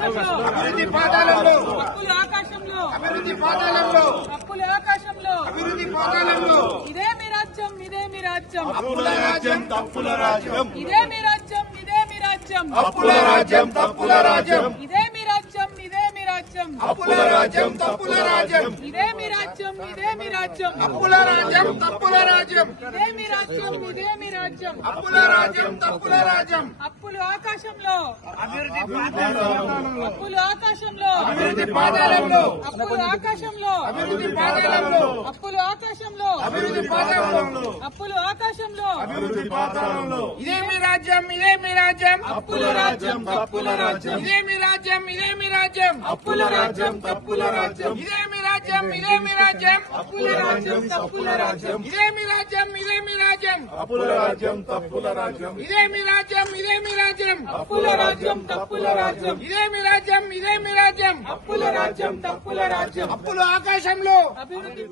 అభివృద్ధి పాదాలంలో అభివృద్ధి పాదాలంలో తప్పులు ఆకాశంలో. అభివృద్ధి పాదాలంలో. ఇదే మీ రాజ్యం ఇదే మీ రాజ్యం. అప్పుల రాజ్యం తప్పుల రాజ్యం. ఇదే మీ రాజ్యం ఇదే మీ రాజ్యం. అప్పుల రాజ్యం తప్పుల రాజ్యం. ఇదే రాజ్యం. అప్పుల రాజ్యం తప్పుల రాజ్యం. ఇదే మీ రాజ్యం ఇదే మీ రాజ్యం. అప్పుల రాజ్యం తప్పుల రాజ్యం. ఇదే మీ రాజ్యం ఇదే మీ రాజ్యం. అప్పుల రాజ్యం తప్పుల రాజ్యం. అప్పులు ఆకాశంలో. అప్పులు ఆకాశంలో. అభివృద్ధి పాతాళంలో అప్పులు ఆకాశంలో. అభివృద్ధి పాతాళంలో అప్పులు ఆకాశంలో. అభివృద్ధి పాతాళంలో అప్పులు ఆకాశంలో. అభివృద్ధి పాతాళంలో ఇదే మీ రాజ్యం ఇదే మీ రాజ్యం. అప్పుల రాజ్యం తప్పుల రాజ్యం. ఇదే మీ రాజ్యం ఇదే మీ రాజ్యం. అప్పుల రాజ్యం తప్పుల రాజ్యం. ఇదే మీ రాజ్యం ఇదే మీ రాజ్యం? అప్పుల రాజ్యం తప్పుల రాజ్యం. ఇదే మీ రాజ్యం ఇదే మీ రాజ్యం? అప్పుల రాజ్యం తప్పుల రాజ్యం. ఇదే మీ రాజ్యం ఇదే మీ రాజ్యం? అప్పుల రాజ్యం తప్పుల రాజ్యం. ఇదే మీ రాజ్యం ఇదే మీ రాజ్యం? అప్పుల రాజ్యం తప్పుల రాజ్యం. అప్పులు ఆకాశంలో. అభివృద్ధి